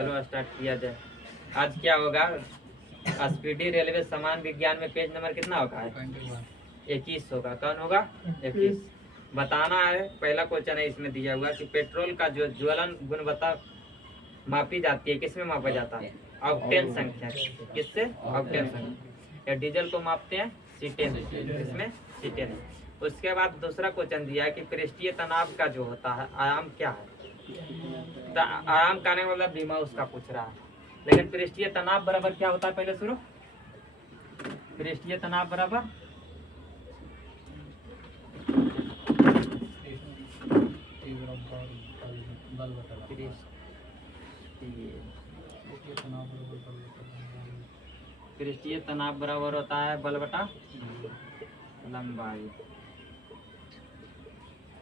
चलो स्टार्ट किया जाए। आज क्या होगा? स्पीडी रेलवे समान विज्ञान में पेज नंबर कितना होगा? 21 होगा। कौन होगा? 21। बताना है, पहला क्वेश्चन है इसमें दिया हुआ कि पेट्रोल का जो ज्वलन गुणवत्ता मापी जाती है, किसमें मापा जाता है? ऑक्टेन संख्या। किससे? ऑक्टेन संख्या। या डीजल को मापते हैं सीटेन, इसमें सीटेन। उसके बाद दूसरा क्वेश्चन दिया है कि पृष्ठीय तनाव का जो होता है आयाम क्या है? तो आयाम कहने वाला बीमा उसका पूछ रहा है, लेकिन पृष्ठीय तनाव बराबर क्या होता है? पहले शुरू। पृष्ठीय तनाव बराबर पृष्ठीय तनाव बराबर होता है बल बटा लंबाई।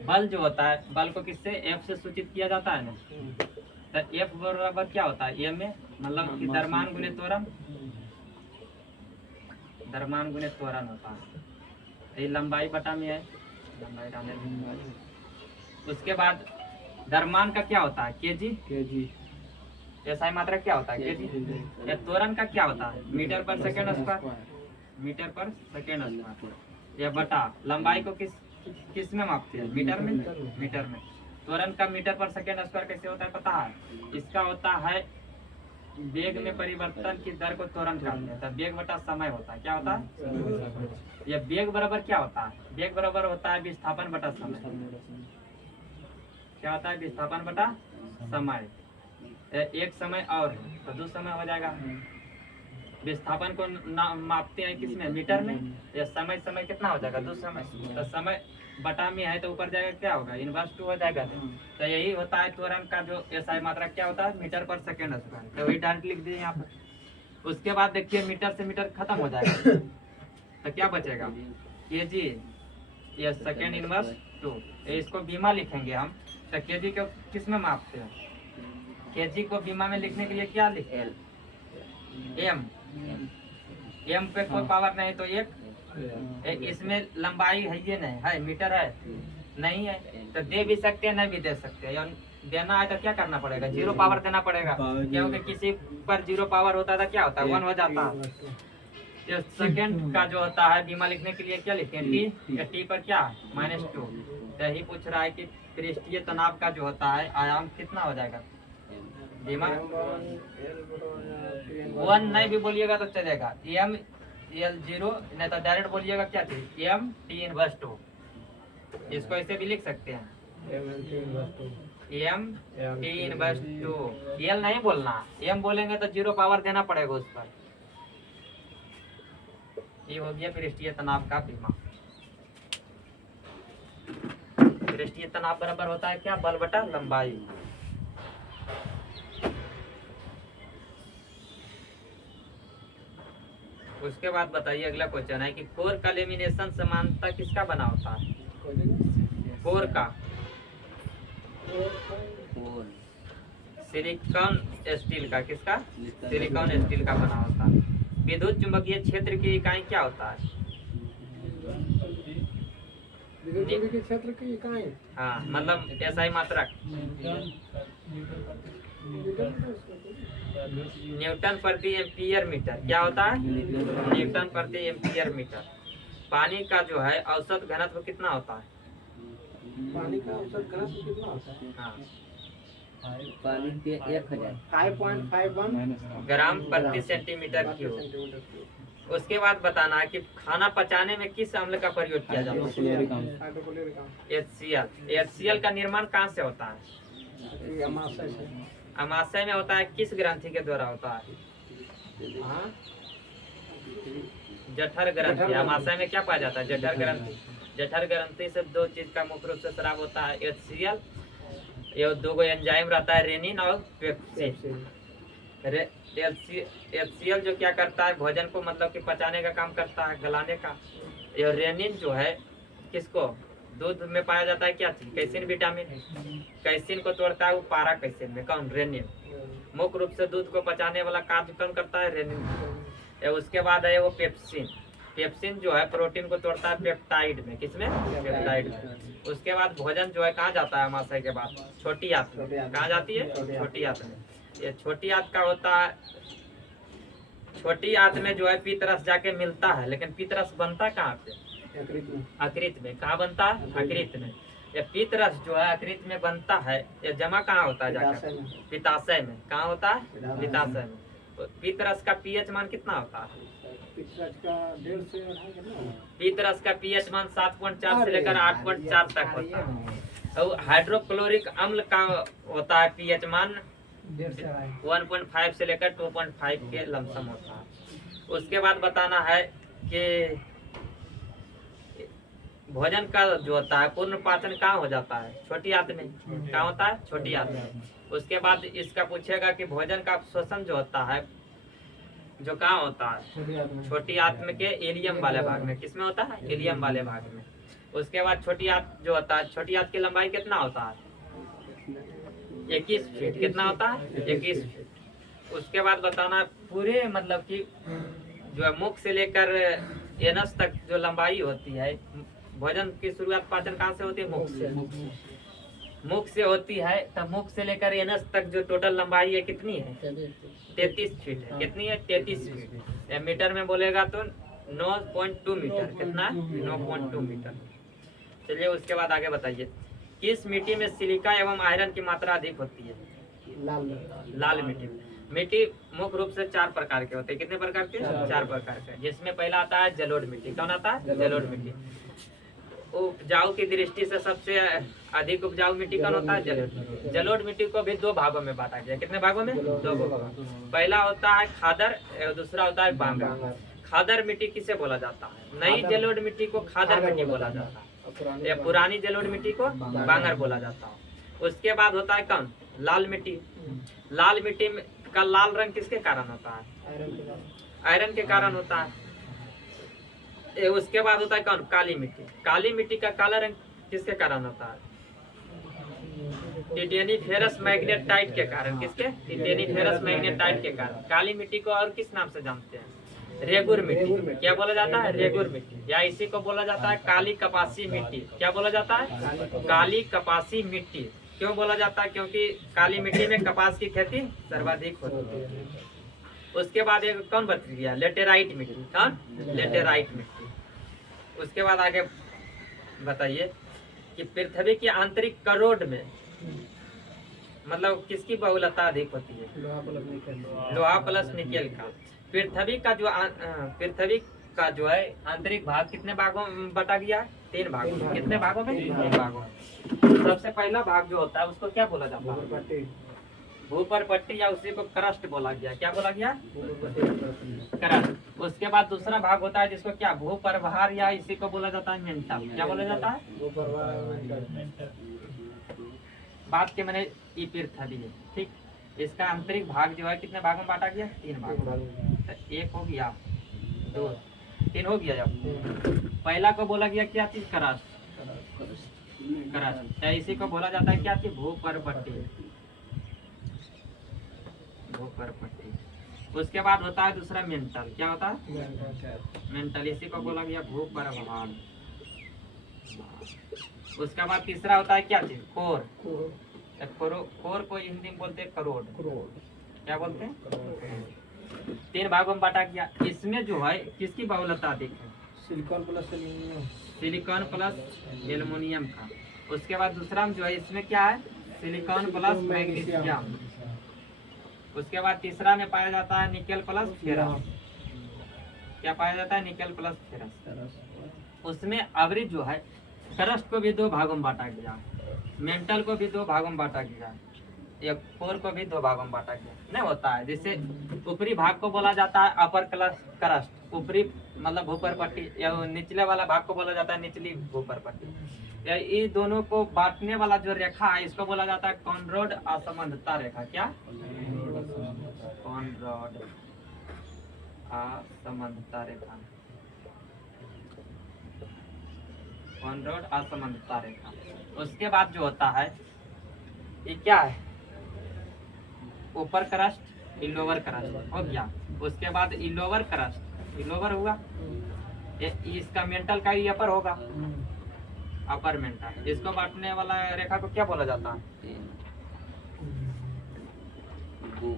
बल जो होता है, बल को किससे? F से सूचित किया जाता है ना। तो F बराबर क्या होता है? M में मतलब कि द्रव्यमान गुणे त्वरण, द्रव्यमान गुणे त्वरण होता है। ये लंबाई बटा में है, लंबाई डालने में। उसके बाद द्रव्यमान का क्या होता है? केजी। ऐसा मात्रा क्या होता है? केजी। या त्वरण का क्या होता है? मीटर पर सेकेंड स्क्वायर, मीटर पर सेकेंड स्क्वायर। या बटा लंबाई को किस में मापते हैं? मीटर में। मीटर में। त्वरण का मीटर पर सेकेंड स्क्वायर कैसे होता है पता है? इसका होता है वेग में परिवर्तन की दर को त्वरण कहते हैं। वेग बटा समय होता है। क्या होता है? यह वेग बराबर क्या होता है? वेग बराबर होता है विस्थापन बटा समय। क्या होता है? विस्थापन बटा समय। एक समय और तो दो समय हो जाएगा। विस्थापन को मापते हैं किसमें? मीटर में। या समय कितना हो जाएगा? दो समय। तो समय बटा में है तो ऊपर जाएगा क्या होगा? इनवर्स 2 हो जाएगा। तो यही होता है त्वरण का जो एसआई मात्रा क्या होता है? मीटर पर सेकेंड स्क्वायर। तो वही डायरेक्ट लिख दिए यहाँ पर। उसके बाद देखिए मीटर से मीटर खत्म हो जाएगा तो क्या बचेगा? केजी या सेकेंड इनवर्स 2। इसको बीमा लिखेंगे हम। तो केजी को किस में मापते हैं? केजी को बीमा में लिखने के लिए क्या लिखे? एम पे कोई पावर नहीं तो एक। इसमें लंबाई है ये नहीं है, मीटर है नहीं है, तो दे भी सकते हैं नहीं भी दे सकते हैं। देना है तो क्या करना पड़ेगा? 0 पावर देना पड़ेगा, क्योंकि किसी पर 0 पावर होता था क्या होता है? 1 हो जाता है। तो सेकेंड का जो होता है बीमा लिखने के लिए क्या लिखते हैं? टी। या टी पर क्या? -2। यही पूछ रहा है कि पृष्ठीय तनाव का जो होता है आयाम कितना हो जाएगा? बीमा 1 नहीं भी बोलिएगा तो चलेगा। M/L0 नहीं तो डायरेक्ट बोलिएगा क्या चीज? M T inverse 2। इसको ऐसे भी लिख सकते हैं M T इनवर्स 2। L नहीं बोलना, M बोलेंगे तो 0 पावर देना पड़ेगा उस पर। ये हो गया पृष्ठीय तनाव का बीमा। पृष्ठीय तनाव बराबर होता है क्या? बल बटा लंबाई। उसके बाद बताइए अगला क्वेश्चन है कि कोर का लेमिनेशन समानता किसका बना होता है? कोर का सिलिकॉन स्टील का। किसका? सिलिकॉन स्टील का बना होता है। विद्युत चुंबकीय क्षेत्र की इकाई क्या होता है? विद्युत चुंबकीय क्षेत्र की इकाई, हाँ मतलब एसआई मात्रक न्यूटन प्रति एम्पियर मीटर। क्या होता है? न्यूटन प्रति एम्पियर मीटर। पानी का जो है औसत घनत्व कितना होता है? पानी का औसत घनत्व कितना होता है? हाँ पानी के 1000 5.51 ग्राम प्रति सेंटीमीटर क्यूब। उसके बाद बताना है कि खाना पचाने में किस अम्ल का प्रयोग किया जाता है? HCl। HCl का निर्माण कहाँ से होता है? अमाशय में होता है। किस ग्रंथि के द्वारा होता है? जठर ग्रंथि। अमाशय में क्या पाया जाता है? जठर ग्रंथि। जठर ग्रंथि से 2 चीज का मुख्य रूप से स्राव होता है, HCl। ये 2 एंजाइम रहता है, रेनिन और पेप्सिन। HCl जो क्या करता है? भोजन को मतलब कि पचाने का काम करता है, गलाने का। ये रेनिन जो है किसको? दूध में पाया जाता है क्या चीज? Casein vitamin. कैसिन को तोड़ता है वो पारा कैसिन में। कौन? रेनिन। मुख्य रूप से दूध को पचाने वाला कार्य कौन करता है? रेनिन। उसके बाद है वो पेप्सिन। पेप्सिन जो है प्रोटीन को तोड़ता है पेप्टाइड में। किसमें? पेप्टाइड में। उसके बाद भोजन जो है कहाँ जाता है? अमाशय के बाद छोटी आंत में। कहाँ जाती है? छोटी आंत में। ये छोटी आंत का होता है, छोटी आंत में जो है पीतरस जाके मिलता है, लेकिन पीतरस बनता कहाँ पे? अकृत में। कहाँ बनता है? अकृत में। ये पीतरस जो है अकृत में बनता है, ये जमा कहाँ होता है जाकर? पित्ताशय में। कहाँ होता है? पित्ताशय में। तो पीतरस का पीएच मान कितना होता है? पीतरस का पीएच मान 7.4 से लेकर 8.4 तक होता है। और हाइड्रोक्लोरिक अम्ल का होता है पीएच मान 1.5 से लेकर 2.5 के लमसम होता है। उसके बाद बताना है कि भोजन का जो होता है पूर्ण पाचन कहाँ हो जाता है? छोटी आंत में। कहाँ होता है? छोटी आंत में। उसके बाद इसका पूछेगा कि भोजन का शोषण जो होता है जो कहाँ होता है? छोटी आंत में के एलियम वाले भाग में। किसमें होता है? एलियम वाले भाग में। उसके बाद छोटी आंत जो होता है, छोटी आंत की लंबाई कितना होता है? 21 फीट। कितना होता है? 21 फीट। उसके बाद बताना पूरे मतलब कि जो है मुख से लेकर एनस तक जो लंबाई होती है, भोजन की शुरुआत पाचन कहाँ से होती है? मुख से। मुख से होती है, तब मुख से लेकर एनस तक जो टोटल लंबाई है कितनी है? 33 फीट है। कितनी है? 33 फीट। या मीटर में बोलेगा तो 9.2 मीटर। कितना? 9.2 मीटर। चलिए उसके बाद आगे बताइए, किस मिट्टी में सिलिका एवं आयरन की मात्रा अधिक होती है? लाल मिट्टी में। मिट्टी मुख्य रूप से 4 प्रकार के होते हैं। कितने प्रकार के? 4 प्रकार के। जिसमें पहला आता है जलोढ़ मिट्टी। कौन आता है? जलोढ़ मिट्टी। उपजाऊ की दृष्टि से सबसे अधिक उपजाऊ मिट्टी कौन होता है? जलोढ़ मिट्टी। जलोढ़ मिट्टी को भी 2 भागों में बांटा गया। कितने भागों में? 2 भागों में। पहला होता है खादर और दूसरा होता है बांगर। खादर मिट्टी किसे बोला जाता है? नई जलोढ़ मिट्टी को खादर मिट्टी बोला जाता है। या पुरानी जलोढ़ मिट्टी को बांगर बोला जाता है। उसके बाद होता है कौन? लाल मिट्टी। लाल मिट्टी का लाल रंग किसके कारण होता है? आयरन के कारण होता है। उसके बाद होता है कौन? काली मिट्टी। काली मिट्टी का काला रंग किसके कारण होता है? टिटेनीफेरस मैग्नेटाइट के कारण। किसके? टिटेनीफेरस मैग्नेटाइट के कारण। काली मिट्टी को और किस नाम से जानते हैं? रेगुर मिट्टी। क्या बोला जाता है? रेगुर मिट्टी। या इसी को बोला जाता है काली कपासी मिट्टी। क्या बोला जाता है? काली कपासी मिट्टी। क्यों बोला जाता है? क्योंकि काली मिट्टी में कपास की खेती सर्वाधिक होती है। उसके बाद एक कौन बच गया? लेटेराइट मिट्टी। कौन? लेटेराइट मिट्टी। उसके बाद आगे बताइए कि पृथ्वी की आंतरिक करोड़ में मतलब किसकी बहुलता अधिक होती है? लोहा प्लस निकेल का। पृथ्वी का जो है आंतरिक भाग कितने भागों में बटा गया है? 3 भागों में। कितने भागों में? 3 भागों में। सबसे पहला भाग जो होता है उसको क्या बोला जाता है? भूपर पट्टी, या उसी को क्रस्ट बोला गया। क्या बोला गया? क्रस्ट। उसके बाद दूसरा भाग होता है जिसको क्या? भूपर्भार, या इसी को बोला जाता है मेंटल। क्या बोला जाता है? बात के मैंने ये पृथ्वी है, ठीक। इसका आंतरिक भाग जो है कितने भागों में बांटा गया? 3 भागों में। तो 1 हो गया, 2, 3 हो गया। अब पहला को बोला गया क्या चीज? क्रस्ट। क्रस्ट। या इसी को बोला जाता है क्या चीज? भूपर्पट्टी। भूपर्पट्टी। उसके बाद होता है दूसरा मेंटल। क्या होता है? मेंटल। इसी को बोला गया भूपर्भार। उसके बाद तीसरा होता है क्या चीज? कोर। कोर को हिंदी में बोलते हैं करोड़। क्या बोलते हैं? 3 भागों में बांटा गया। इसमें जो है किसकी बहुलता अधिक है? Silicon plus aluminium. Silicon plus aluminium का। उसके बाद दूसरा में जो है इसमें क्या है? Silicon plus magnesium. उसके बाद तीसरा में पाया जाता है निकेल प्लस फेरस। क्या पाया जाता है? Nickel plus ferrous. उसमें एवरेज जो है क्रस्ट को भी 2 भागों में बांटा गया, मेंटल को भी 2 भागों में बांटा गया, या कोर को भी 2 भागों में बांटा गया। नहीं होता है जैसे ऊपरी भाग को बोला जाता है अपर क्रस्ट, ऊपरी मतलब भूपर्पट्टी, या निचले वाला भाग को बोला जाता है निचली भूपर्पट्टी। या ये दोनों को बांटने वाला जो रेखा है इसको बोला जाता है कॉनरॉड असमानता रेखा। क्या? कॉनरॉड असमानता रेखा। कॉनरॉड असमानता रेखा। उसके बाद जो होता है ये क्या है? ऊपर क्रस्ट, लोअर क्रस्ट हो गया। उसके बाद लोअर क्रस्ट, लोअर हुआ, इसका मेंटल का ही अपर होगा, अपर मेंटल। इसको बांटने वाला रेखा को क्या बोला जाता है? वो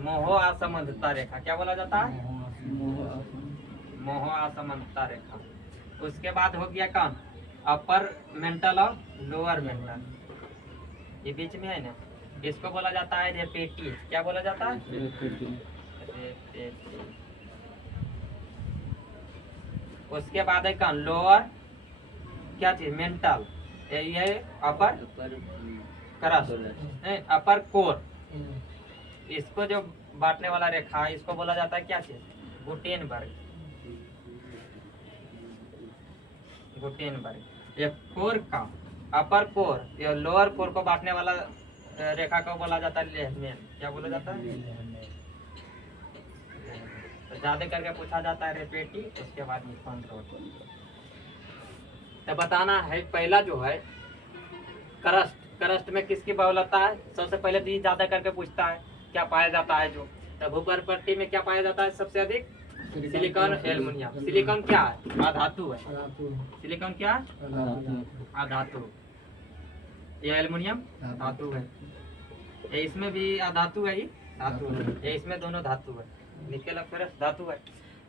मोह असमंजता रेखा क्या बोला जाता है? मोह असमंजता रेखा। उसके बाद हो गया कौन? अपर मेंटल और लोअर मेंटल, ये बीच में है ना, इसको बोला जाता है रेपेटी। क्या बोला जाता है? रेपेटी। उसके बाद है कौन? लोअर क्या चीज? मेंटल। ये अपर पर क्रस्ट, अपर कोर। इसको जो बांटने वाला रेखा है, इसको बोला जाता है क्या चीज? गुटेनबर्ग। गुटेनबर्ग। ये कोर का, अपर कोर या लोअर कोर को बांटने वाला रेखा को बोला जाता है लेहमैन। क्या बोला जाता है? तो ज्यादा करके पूछा जाता है रेपेटी, उसके बाद निफॉन रोड। तो बताना है पहला जो है क्रस्ट। क्रस्ट में किसकी बहुलता है? सबसे पहले तो ये ज्यादा करके पूछता है क्या पाया जाता है जो। तो भूपर पट्टी में क्या पाया जाता है सबसे अधिक? Silicon, aluminium. सिलिकॉन क्या है? अधातु है। सिलिकॉन क्या है? अधातु। ये एल्युमिनियम धातु है। ये इसमें भी अधातु है, ये धातु है। ये इसमें दोनों धातु है। निकेल और फेरस धातु है।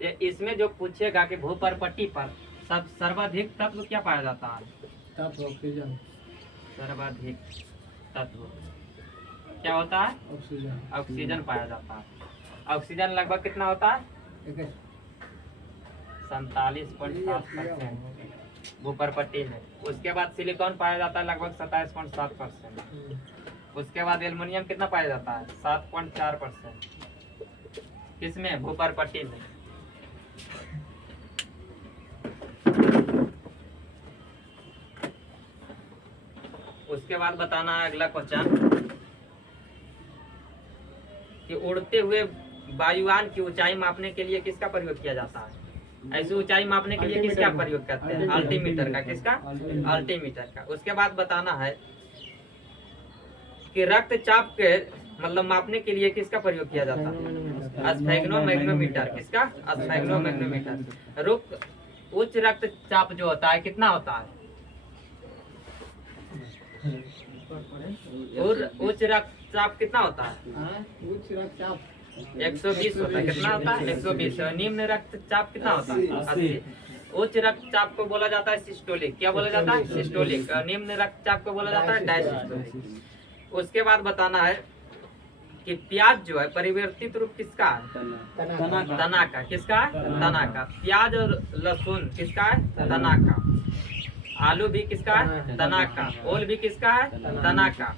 ये इसमें जो पूछेगा कि भूपर पट्टी पर सब सर्वाधिक तत्व क्या पाया जाता है? ऑक्सीजन। सर्वाधिक तत्व क्या होता है? ऑक्सीजन। ऑक्सीजन पाया जाता है। ऑक्सीजन लगभग कितना होता है? 47.7% भूपर पट्टी में। उसके बाद सिलिकॉन पाया जाता है लगभग 27.7%। उसके बाद एल्युमिनियम कितना पाया जाता है? 7.4%। किसमें? भूपर पट्टी में। उसके बाद बताना है अगला क्वेश्चन कि उड़ते हुए वायुयान की ऊंचाई मापने के लिए किसका प्रयोग किया जाता है? ऐसी ऊंचाई मापने के लिए किसका प्रयोग करते हैं? अल्टीमीटर का। किसका? अल्टीमीटर का। उसके बाद बताना है कि रक्तचाप के मतलब मापने के लिए किसका प्रयोग किया जाता है? स्फेग्नोमैग्नोमीटर। किसका? स्फेग्नोमैग्नोमीटर। उच्च रक्तचाप जो होता है कितना होता है? और उच्च रक्तचाप कितना होता है? 120 होता है। कितना होता है? 120। निम्न रक्तचाप कितना होता है? 80। उच्च रक्तचाप को बोला जाता है सिस्टोलिक। क्या बोला जाता है? सिस्टोलिक। निम्न रक्तचाप को बोला जाता है डायसिस्टोलिक। उसके बाद बताना है कि प्याज जो है परिवर्तित रूप किसका है? तना का। किसका है? तना का। प्याज और लहसुन किसका है? तना का। आलू भी किसका है? तना का। ओल भी किसका है? तना का।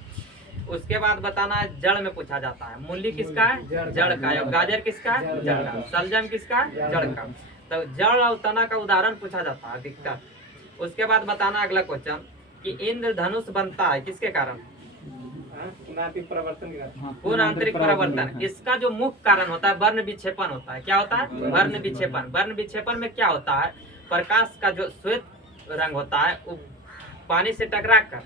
उसके बाद बताना है जड़ में पूछा जाता है। मूली किसका है? जड़ का। और गाजर किसका है? जड़ का। सलजम किसका है? जड़ का। तो जड़ और तना का उदाहरण पूछा जाता है अधिकतर। उसके बाद बताना अगला क्वेश्चन कि इंद्रधनुष बनता है किसके कारण? पूर्ण आंतरिक परिवर्तन। इसका जो मुख्य कारण होता है वर्ण विक्षेपण होता है। क्या होता है? वर्ण विक्षेपण। वर्ण विक्षेपण में क्या होता है? प्रकाश का जो श्वेत रंग होता है वो पानी से टकरा कर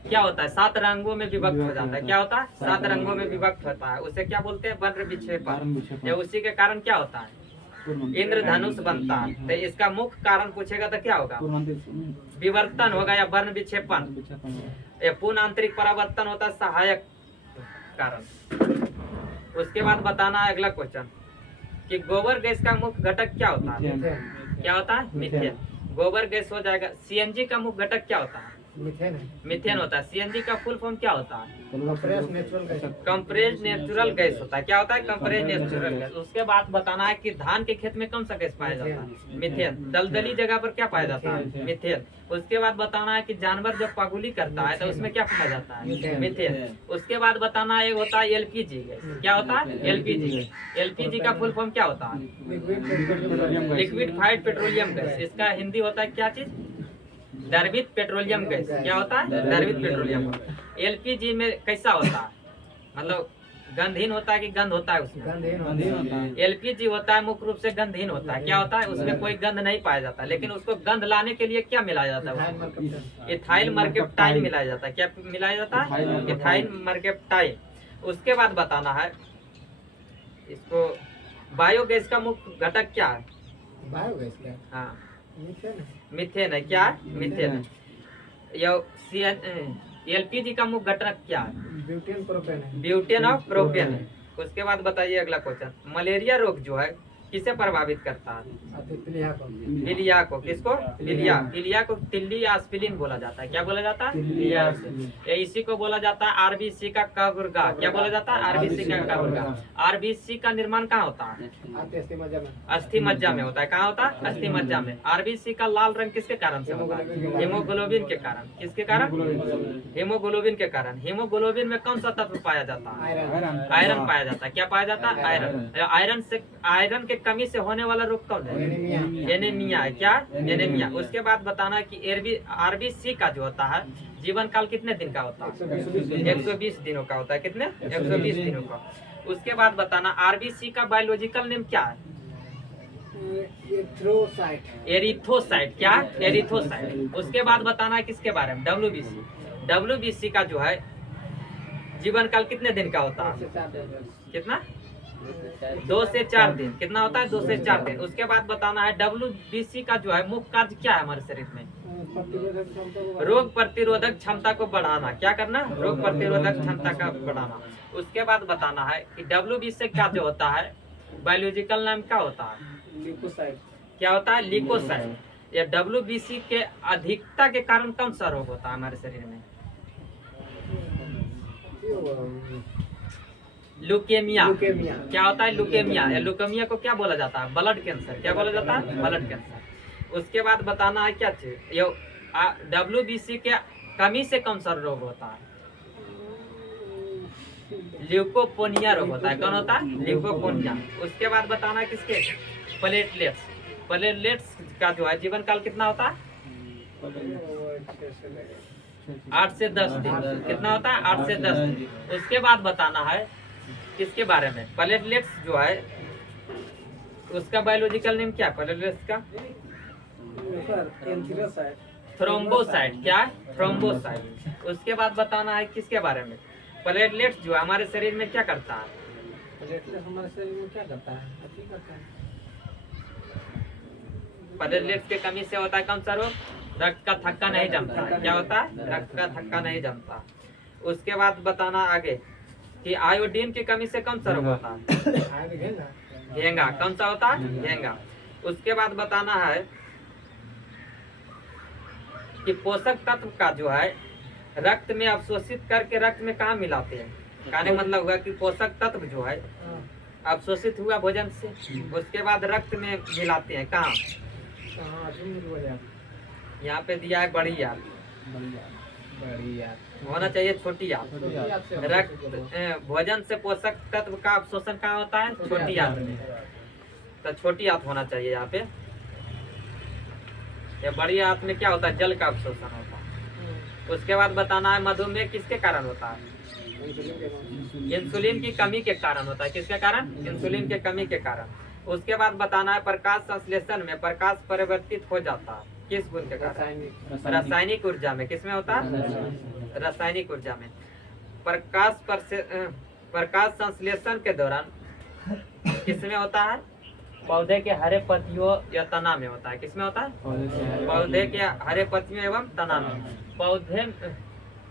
क्या होता है? 7 रंगों में विभक्त हो जाता है। क्या होता है? 7 रंगों में विभक्त होता है। उसे क्या बोलते हैं? वर्ण विक्षेपण। या उसी के कारण क्या होता है? इंद्रधनुष बनता है। तो इसका मुख्य कारण पूछेगा तो क्या होगा? विवर्तन होगा या वर्ण विक्षेपण। या पूर्ण आंतरिक परावर्तन होता है सहायक कारण। उसके बाद बताना है अगला क्वेश्चन कि गोबर गैस का मुख्य घटक क्या होता है? क्या होता है? मीथेन। गोबर गैस हो जाएगा। सीएनजी का मुख्य घटक क्या होता है? मीथेन होता है। सीएनजी का फुल फॉर्म क्या होता है? कंप्रेस्ड नेचुरल गैस होता है। क्या होता है? Compressed natural gas. उसके बाद बताना है कि धान के खेत में कौन सा गैस पाया जाता है? मीथेन। दलदली जगह पर क्या पाया जाता है? मीथेन। उसके बाद बताना है कि जानवर जब पगुली करता है तो उसमें क्या पाया जाता है? मीथेन। उसके बाद बताना है होता है एलपीजी गैस। क्या होता है? एलपीजी। एलपीजी का फुल फॉर्म क्या होता है? Liquefied petroleum gas. इसका हिंदी होता है क्या चीज? द्रवित पेट्रोलियम गैस। क्या होता है? द्रवित पेट्रोलियम। एलपीजी में कैसा होता है? मतलब गंधहीन होता है कि गंध होता है उसमें? एलपीजी होता है मुख्य रूप से गंधहीन होता है। क्या होता है? उसमें कोई गंध नहीं पाया जाता, लेकिन उसको गंध लाने के लिए क्या मिलाया जाता है? इथाइल मर्केप्टाइन मिलाया जाता है। क्या मिलाया जाता है? इथाइल मर्केप्टाइन। उसके बाद बताना है इसको बायोगैस का मुख्य घटक क्या है? बायोगैस क्या? हाँ मीथेन है। क्या? मीथेन है। एलपीजी का मुख्य घटक क्या है? ब्यूटेन प्रोपेन है। ब्यूटेन और प्रोपेन है। उसके बाद बताइए अगला क्वेश्चन, मलेरिया रोग जो है किसे प्रभावित करता है? प्लीहा को। बिलिया को। किसको? बिलिया। बिलिया को तिल्ली या स्पिलिन बोला जाता है। क्या बोला जाता है? बिलिया। ये इसी को बोला जाता है आरबीसी का कबरगा। क्या बोला जाता है? आरबीसी का कबरगा। आरबीसी का निर्माण कहाँ होता है? अस्थि मज्जा में होता है। कहाँ होता है? अस्थि मज्जा में। आरबीसी का लाल रंग किसके कारण से होता है? हेमोग्लोबिन के कारण। किसके कारण? हेमोग्लोबिन के कारण। हेमोग्लोबिन में कौन सा तत्व पाया जाता है? आयरन पाया जाता है। क्या पाया जाता है? आयरन। आयरन के कमी से होने वाला रोग कौन है? एनीमिया है। क्या? एनीमिया। उसके बाद बताना कि आरबीसी का जो होता है जीवन काल कितने दिन का होता है? 120 दिनों का होता है। कितने? 120 दिनों का। उसके बाद बताना आरबीसी का बायोलॉजिकल नेम क्या है? एरिथ्रोसाइट। क्या? एरिथ्रोसाइट। उसके बाद बताना है किसके बारे में? डब्ल्यूबीसी। डब्ल्यूबीसी का जो है जीवन काल कितने दिन का होता है? कितना? 2 से 4 दिन। कितना होता है? 2 से 4 दिन। उसके बाद बताना है डब्ल्यूबीसी का जो है मुख्य कार्य क्या है हमारे शरीर में? रोग प्रतिरोधक क्षमता को बढ़ाना। क्या करना? रोग प्रतिरोधक क्षमता का बढ़ाना। उसके बाद बताना है कि डब्ल्यूबीसी का जो होता है बायोलॉजिकल नाम क्या होता है? क्या होता है? लिकोसाइट। या डब्ल्यूबीसी के अधिकता के कारण कौन सा रोग होता है हमारे शरीर में? लुकेमिया। क्या होता है? लुकेमिया। या लुकेमिया को क्या बोला जाता है? Blood cancer. क्या बोला जाता है? Blood cancer. उसके बाद बताना है क्या चीज? ये डब्ल्यूबीसी के कमी से कौन सा रोग होता है? ल्यूकोपोनिया रोग होता है। कौन होता है? ल्यूकोपोनिया। उसके बाद बताना है किसके? प्लेटलेट्स। प्लेटलेट्स का जो है जीवन काल कितना होता है? 8 से 10 दिन। कितना होता है? 8 से 10 दिन। उसके बाद बताना है किसके बारे में? प्लेटलेट्स जो है उसका बायोलॉजिकल नेम क्या? प्लेटलेट्स का थ्रोम्बोसाइट। क्या है? थ्रोम्बोसाइट। उसके बाद बताना है किसके बारे में? प्लेटलेट्स जो हमारे शरीर में क्या करता है? हमारे शरीर में क्या करता है? अति करता है। प्लेटलेट्स के कमी से होता है कौन सा रोग? रक्त का थक्का नहीं जमता है। क्या होता है? रक्त का थक्का नहीं जमता। उसके बाद बताना आगे कि आयोडीन की कमी से कौन सा रोग होता है? घेंगा। कौन सा होता है? घेंगा। उसके बाद बताना है कि पोषक तत्व का जो है रक्त में अवशोषित करके रक्त में कहाँ मिलाते हैं? कहने मतलब हुआ कि पोषक तत्व जो है अवशोषित हुआ भोजन से, उसके बाद रक्त में मिलाते हैं। कहाँ? यहाँ पे दिया है बड़ी याद। होना चाहिए छोटी याद। रक्त भोजन से पोषक तत्व का अवशोषण कहाँ होता है? छोटी याद में। तो छोटी याद होना चाहिए यहाँ पे। ये बड़ी याद में क्या होता है? जल का अवशोषण होता है। उसके बाद बताना है मधुमेह किसके कारण होता है? इंसुलिन की कमी के कारण होता है। किसके कारण? इंसुलिन की कमी के कारण। उसके बाद बताना है प्रकाश संश्लेषण में प्रकाश परिवर्तित हो जाता है किस गुण के कारण? रासायनिक ऊर्जा में। किसमें होता है? रासायनिक ऊर्जा में। प्रकाश संश्लेषण के दौरान किसमें होता है? पौधे के हरे पत्तियों या तना में होता है। किसमें होता है? पौधे के हरे पत्तियों एवं तना में। पौधे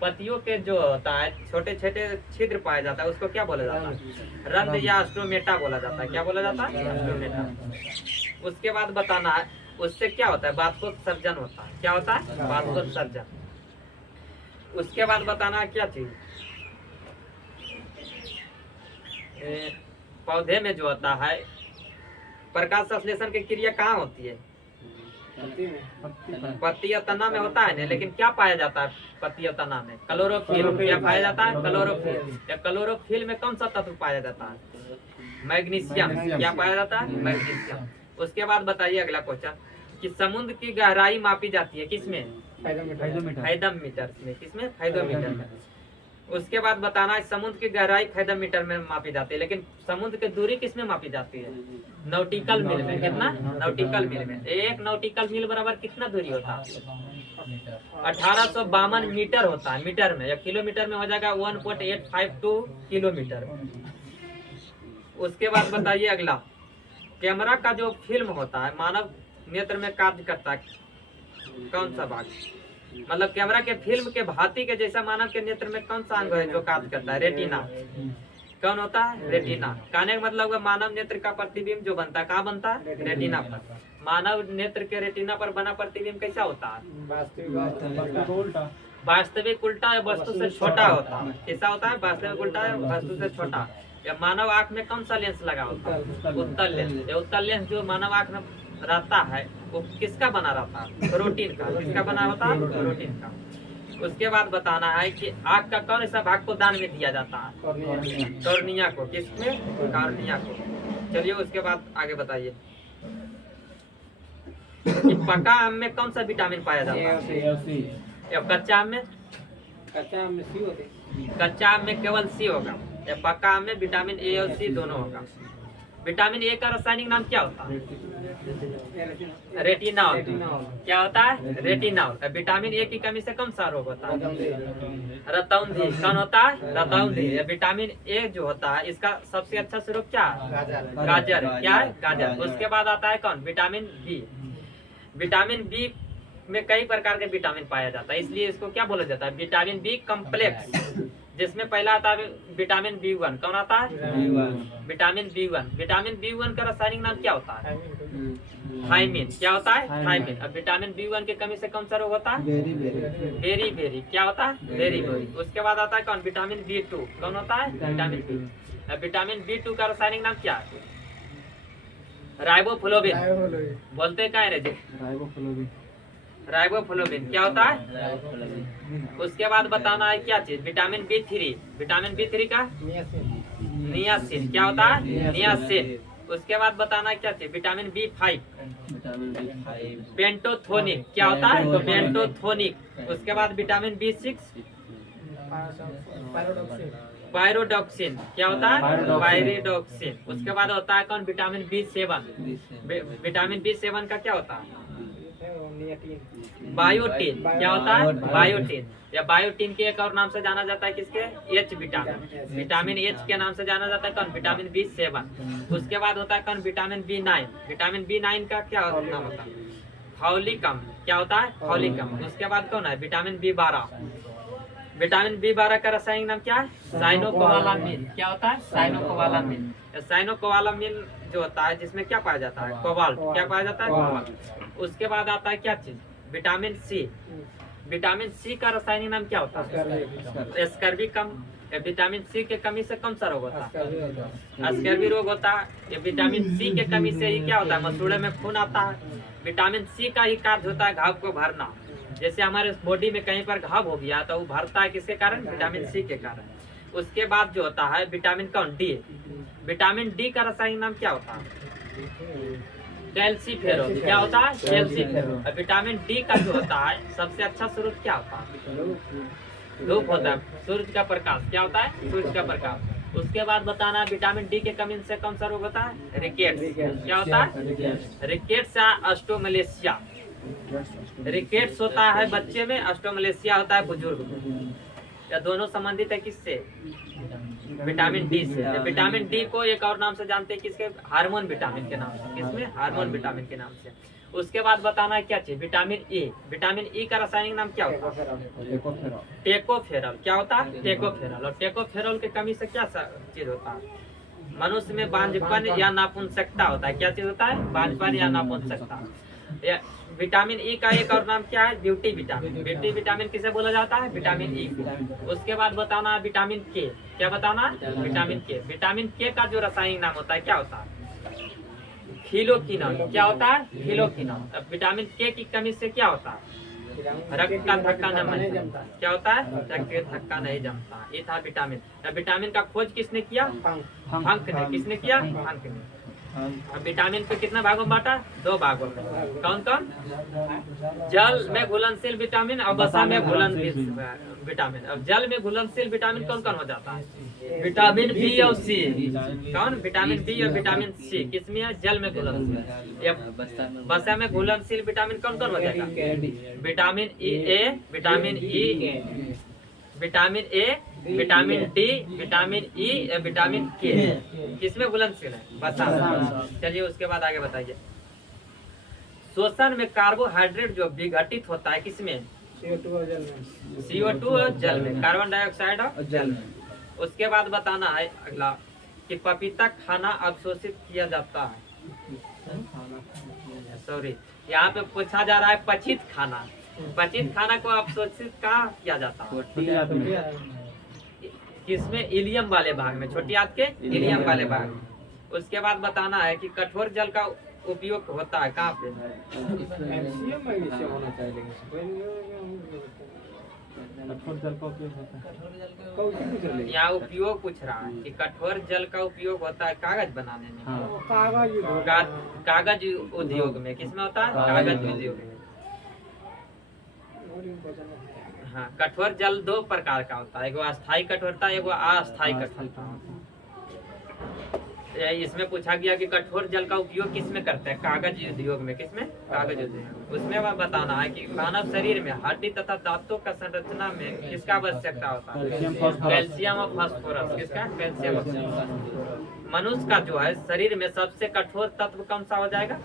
पत्तियों के जो होता है छोटे छोटे छिद्र पाया जाता है उसको क्या बोला जाता है? रंध्र या स्टोमेटा बोला जाता है। क्या बोला जाता है? स्टोमेटा। उसके बाद बताना है उससे क्या होता है? वाष्पोत्सर्जन होता है। क्या होता है? वाष्पोत्सर्जन। उसके बाद बताना है क्या चीज? पौधे में जो होता है प्रकाश संश्लेषण की क्रिया कहाँ होती है? पत्ती या तना में होता है ना, लेकिन क्या पाया जाता है पत्ती या तना में? क्लोरोफिल। क्या पाया जाता है? क्लोरोफिल। या क्लोरोफिल में कौन सा तत्व पाया जाता है? मैग्नीशियम। क्या पाया जाता है? मैग्नीशियम। उसके बाद बताइए अगला क्वेश्चन कि समुद्र की गहराई मापी जाती है किसमें? फाइदोमीटर में। किसमें? फाइदोमीटर में। उसके बाद बताना है समुद्र की गहराई फाइदोमीटर में मापी जाती है, लेकिन समुद्र की दूरी किसमें मापी जाती है? नॉटिकल मील में। कितना? नॉटिकल मील में। एक नॉटिकल मील बराबर कितना दूरी होता है? 1852 मीटर होता है मीटर में। या किलोमीटर में हो जाएगा 1.852 किलोमीटर। उसके बाद बताइए अगला, कैमरा का जो फिल्म होता है मानव नेत्र में कार्य करता है कौन सा भाग? मतलब कैमरा के फिल्म के भांति के जैसा मानव के नेत्र में कौन सा अंग है जो कार्य करता है? रेटिना। कौन होता है? रेटिना। कहने का मतलब है मानव नेत्र का प्रतिबिंब जो बनता है कहाँ बनता है? रेटिना पर। मानव नेत्र के रेटिना पर बना प्रतिबिंब कैसा होता है? वास्तविक उल्टा या वस्तु से छोटा होता है। कैसा होता है? वास्तविक उल्टा या वस्तु से छोटा। या मानव आंख में कौन सा लेंस लगा होता है? उत्तल लेंस। ये उत्तल लेंस जो मानव आंख में रहता है वो किसका बना रहता है? प्रोटीन का। किसका बना होता है? प्रोटीन का। उसके बाद बताना है कि आंख का कौन सा भाग को दान में दिया जाता है? कॉर्निया को। किसमें? कॉर्निया को। चलिए उसके बाद आगे बताइए कि पका आम में कौन सा विटामिन पाया जाता है? या कच्चा आम में? कच्चा आम में सी होते। कच्चा आम में केवल सी होगा। या पक्का आम में विटामिन ए और सी दोनों होगा। विटामिन ए का रासायनिक नाम क्या होता है? रेटिनॉल। क्या होता है? रेटिनॉल। विटामिन ए की कमी से कौन सा रोग होता है? रतौंधी। कौन होता है? रतौंधी। विटामिन ए जो होता है इसका सबसे अच्छा स्रोत क्या है? गाजर। क्या है? गाजर। उसके बाद आता है कौन? Vitamin B. विटामिन बी में कई प्रकार के विटामिन पाया जाता है, इसलिए इसको क्या बोला जाता है? Vitamin B complex. जिसमें पहला आता है विटामिन B1। कौन आता है? Vitamin B1। विटामिन B1 का रासायनिक नाम क्या होता है? थायमिन। क्या होता है? थायमिन। अब विटामिन B1 की कमी से कौन सा रोग होता है? Beriberi. क्या होता है? Beriberi. उसके बाद आता है कौन? Vitamin B2। कौन होता है? Vitamin B। अब विटामिन B2 का रासायनिक नाम क्या है? राइबोफ्लोविन। बोलते क्या है रे जी? राइबोफ्लोविन। क्या होता है? उसके बाद बताना है क्या चीज? Vitamin B3। विटामिन B3 का नियासिन। क्या होता है? नियासिन। उसके बाद बताना है क्या चीज? Vitamin B5। पेंटोथोनिक। क्या होता है? तो पेंटोथोनिक। उसके बाद विटामिन B6 पायरोडॉक्सिन। क्या होता है? पायरोडॉक्सिन। उसके बाद होता है कौन? Vitamin B7। विटामिन B7 का क्या होता है? बायोटीन। क्या होता है? बायोटीन। या बायोटीन के एक और नाम से जाना जाता है किसके? H vitamin. विटामिन एच के नाम से जाना जाता है कौन? Vitamin B7। उसके बाद होता है कौन? Vitamin B9। विटामिन B9 का क्या नाम होता है? फॉलिकम। क्या होता है? फॉलिकम। उसके बाद कौन है? Vitamin B12। विटामिन B12 का रासायनिक नाम क्या है? साइनोकोबालामिन। क्या होता है? साइनोकोबालामिन। साइनोकोबालामिन जो होता है जिसमें क्या पाया जाता है? कोबाल्ट। क्या पाया जाता है? कोबाल्ट। उसके बाद आता है क्या चीज? Vitamin C. विटामिन सी का रासायनिक नाम क्या होता है? स्कर्विकम। विटामिन सी के कमी से कौन सा रोग होता है? स्कर्वी रोग होता है। ये विटामिन सी के कमी से ही क्या होता है? मसूड़े में खून आता है। विटामिन सी का ही कार्य होता है घाव को भरना। जैसे हमारे बॉडी में कहीं पर घाव हो गया तो वो भरता है किसके कारण? विटामिन सी के कारण। उसके बाद जो होता है विटामिन कौन? डी। विटामिन डी का रासायनिक नाम क्या होता है? कैल्सीफेरोल। क्या होता है? कैल्सीफेरोल। विटामिन डी का जो होता है सबसे अच्छा स्रोत क्या होता है? धूप होता है। सूर्य का प्रकाश। क्या होता है? सूर्य का प्रकाश। उसके बाद बताना विटामिन डी के कमी से कौन सा रोग होता है? रिकेट्स। क्या होता है? रिकेट्स या ऑस्टियोमलेशिया। रिकेट्स होता है बच्चे में, ऑस्टियोमलेशिया होता है बुजुर्ग में। या दोनों संबंधित है किससे? विटामिन डी से। विटामिन डी को एक और नाम से जानते हैं किसके? हार्मोन विटामिन के नाम से। किसमें? हार्मोन विटामिन के नाम से। उसके बाद बताना है क्या चीज? Vitamin E. विटामिन ई का रासायनिक नाम क्या होता है? टेकोफेरॉल। क्या होता है? टेकोफेरॉल। और टेकोफेरॉल की कमी से क्या चीज होता है? मनुष्य में बांझपन या नापुंसकता होता है। क्या चीज होता है? बांझपन या नापुंसकता। विटामिन ई का एक और नाम क्या है? Beauty vitamin. ब्यूटी विटामिन किसे बोला जाता है? Vitamin E. उसके बाद बताना है विटामिन के। क्या बताना? विटामिन के। विटामिन के का जो रासायनिक नाम होता है क्या होता है? फिलोक्विनोन। क्या होता है? फिलोक्विनोन। अब विटामिन के की कमी से क्या होता है? रक्त का थक्का नहीं जमता। क्या होता है? रक्त का थक्का नहीं जमता। ये था विटामिन। अब विटामिन का खोज किसने किया? फंक ने। किसने किया? फंक ने। अब विटामिन को कितना भागों में बांटा? 2 भागों में। कौन कौन? जल में घुलनशील विटामिन और वसा में घुलनशील विटामिन। अब जल में घुलनशील विटामिन कौन कौन हो जाता है? विटामिन बी और सी। कौन? विटामिन बी और विटामिन सी किसमें है? जल में घुलनशील। वसा में घुलनशील विटामिन कौन कौन हो जाएगा? Vitamin A, vitamin E, vitamin A, vitamin D, vitamin E, vitamin के। किसमें घुलनशील है? वसा। चलिए उसके बाद आगे बताइए। श्वसन में कार्बोहाइड्रेट जो विघटित होता है किसमें? CO2 और जल में। CO2 और जल में, कार्बन डाइऑक्साइड और जल में। उसके बाद बताना है अगला कि पपीता खाना अवशोषित किया जाता है। सॉरी, यहाँ पे पूछा जा रहा है पचित खाना। पचित खाना को अवशोषित कहाँ किया जाता है? किसमें? इलियम वाले भाग में, छोटी आंत के इलियम वाले भाग में। उसके बाद बताना है कि कठोर जल का उपयोग होता है कहाँ पे? MCM में इसे होना चाहिए, लेकिन कठोर जल का उपयोग होता है। कौन सी पूछ रही है? यहाँ उपयोग पूछ रहा है कि कठोर जल का उपयोग होता है कागज बनाने में। हाँ। कागज उद्योग। कागज उद्योग में। किसमें होता है? कागज उद्योग में। हाँ, कठोर जल दो प्रकार का होता है, एगो अस्थायी कठोरता, एगो अस्थायी कठोरता। इसमें पूछा गया कि कठोर जल का उपयोग किसमें करते हैं? कागज उद्योग में। किसमें? कागज उद्योग। उसमें वह बताना है कि मानव शरीर में हड्डी तथा दांतों का संरचना में किसका आवश्यकता होता है? Calcium phosphorus. कैल्शियम और फास्फोरस। किसका? कैल्शियम और फास्फोरस। मनुष्य का जो है शरीर में सबसे कठोर तत्व कौन सा हो जाएगा?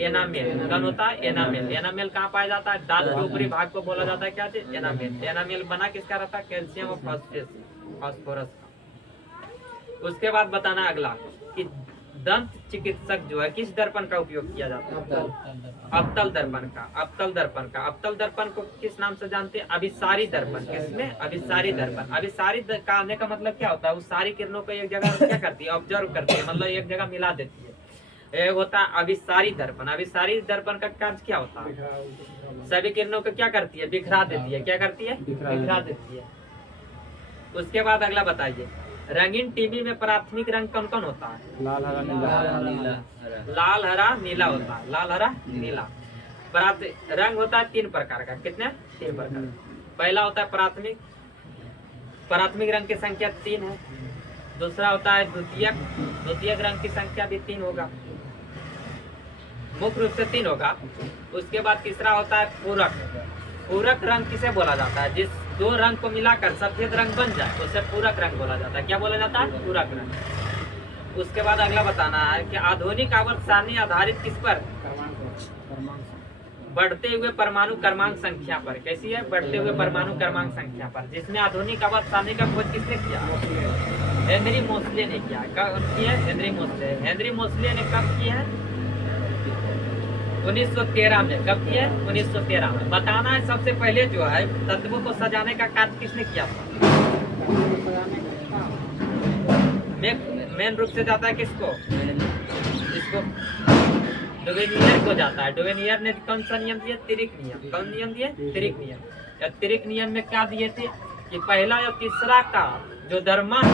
एनामेल। कौन होता है? एनामेल। एनामेल कहाँ पाया जाता है? दांत के ऊपरी भाग को बोला जाता है क्या चीज? एनामेल। एनामेल बना किसका रहता है? कैल्शियम और फास्फोरस का। उसके बाद बताना अगला कि दंत चिकित्सक जो है किस दर्पण का उपयोग किया जाता है? अवतल दर्पण का। अवतल दर्पण का। अवतल दर्पण को किस नाम से जानते हैं? अभिसारी दर्पण। किसमें? अभिसारी दर्पण। अभिसारी का आने का मतलब क्या होता है? उस सारी किरणों को एक जगह क्या करती है? ऑब्जर्व करती है, मतलब एक जगह मिला देती है। एक होता है अभिसारी दर्पण। अभिसारी दर्पण का कार्य क्या होता है? सभी किरणों को क्या करती है? बिखरा देती है। क्या करती है? बिखरा देती है। उसके बाद अगला बताइए, रंगीन टीवी में प्राथमिक रंग कौन कौन होता है? लाल हरा नीला। लाल हरा नीला होता है। लाल हरा नीला। रंग होता है 3 प्रकार का। कितने? 3 प्रकार। पहला होता है प्राथमिक। प्राथमिक रंग की संख्या 3 है। दूसरा होता है द्वितीयक। द्वितीयक रंग की संख्या भी 3 होगा, मुख्य रूप से 3 होगा। उसके बाद तीसरा होता है पूरक। पूरक रंग किसे बोला जाता है? जिस 2 रंग को मिलाकर सफेद रंग बन जाए उसे पूरक रंग बोला जाता है। क्या बोला जाता है? पूरक रंग। उसके बाद अगला बताना है कि आधुनिक आवर्त सारणी आधारित किस पर? बढ़ते हुए परमाणु क्रमांक संख्या पर। कैसी है? बढ़ते हुए परमाणु क्रमांक संख्या पर। जिसमें आधुनिक आवर्त सारणी का खोज किसने किया? हेनरी मोसले ने किया। कब किया? हेनरी मोसले। हेनरी मोसले ने कब किया है? 1913 में। कब किया है? 1913 में। बताना है सबसे पहले जो है तत्वों को सजाने का कार्य किसने किया था? मेन रूप से जाता है किसको? इसको डोवेनियर को जाता है। डोवेनियर ने कौन सा नियम दिया? तिरिक नियम। कौन नियम दिए? तिरिक नियम। या तिरिक नियम में क्या दिए थे कि पहला और तीसरा का जो द्रव्यमान,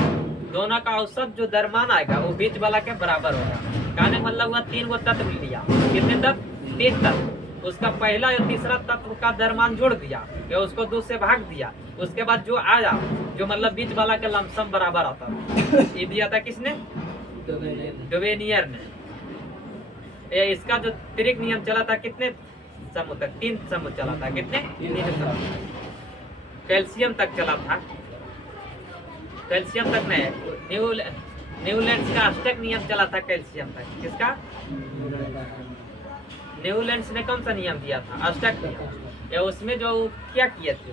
दोनों का औसत जो द्रव्यमान आएगा वो बीच वाला के बराबर होगा। कहने मतलब हुआ 3 गो तत्व लिया। कितने तत्व? 3 तत्व। उसका पहला और तीसरा तत्व का द्रव्यमान जोड़ दिया या उसको 2 से भाग दिया। उसके बाद जो आया जो मतलब बीच वाला के लमसम बराबर आता था, ये दिया था किसने? डोवेनियर ने। इसका जो तिरिक नियम चला था कितने समूह तक? 3 समूह चला था। कितने? 3 समूह। कैल्शियम तक चला था। कैल्शियम तक नहीं, न्यूलैंड्स का अष्टक नियम चला था कैल्शियम तक। किसका? न्यूलैंड्स ने कौन सा नियम दिया था? अष्टक नियम। या उसमें जो क्या किए थे?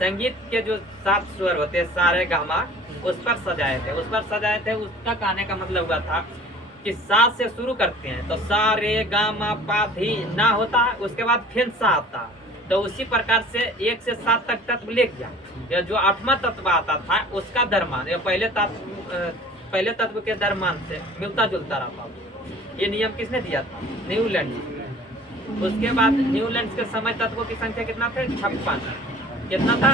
संगीत के जो 7 स्वर होते हैं सारे गामा, उस पर सजाए थे। उसका कहने का मतलब हुआ था कि सा से शुरू करते हैं तो सा रे गा मा पा धी ना होता है, उसके बाद फिर सा आता है। तो उसी प्रकार से 1 से 7 तक तत्व ले गया। या जो 8वां तत्व आता था उसका द्रव्यमान या पहले तत्व के द्रव्यमान से मिलता जुलता रहता था। ये नियम किसने दिया था? न्यूलैंड। उसके बाद न्यूलैंड के समय तत्वों की संख्या कितना थे? 56। कितना था?